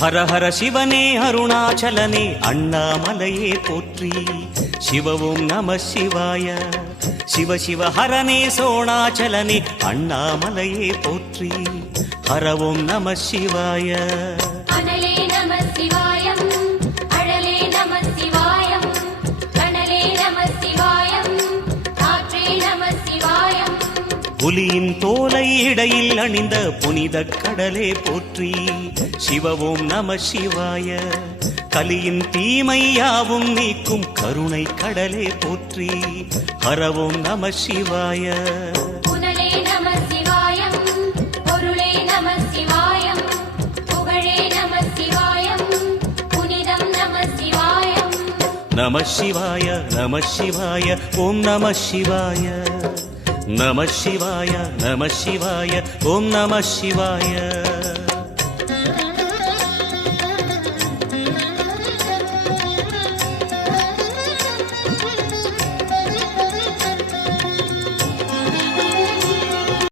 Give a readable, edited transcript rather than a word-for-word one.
ஹர ஹர சிவனே அருணாச்சலனே அண்ணாமலையே போற்றி. சிவவும் நம சிவாய. சிவ சிவ ஹரனே சோணாச்சலனே அண்ணாமலையே போற்றி. ஹரவும் நம சிவாய. அனலே நம சிவாயம், அழலே நம சிவாயம், கனலே நம சிவாயம், காற்றே நம சிவாயம். புலியின் தோலை இடையில் அணிந்த புனித கடலே போற்றி. சிவவும் நம சிவாய. கலியின் தீமையாவும் நீக்கும் கருணை கடலே போற்றி. ஹரவும் நம சிவாய. புனலே நம சிவாயம், பொருளே நம சிவாயம், புகழே நம சிவாயம், புனிதம் நம சிவாயம். நம சிவாய நம சிவாய ஓம் நம சிவாய. நம சிவாய நம சிவாய ஓம் நம சிவாய.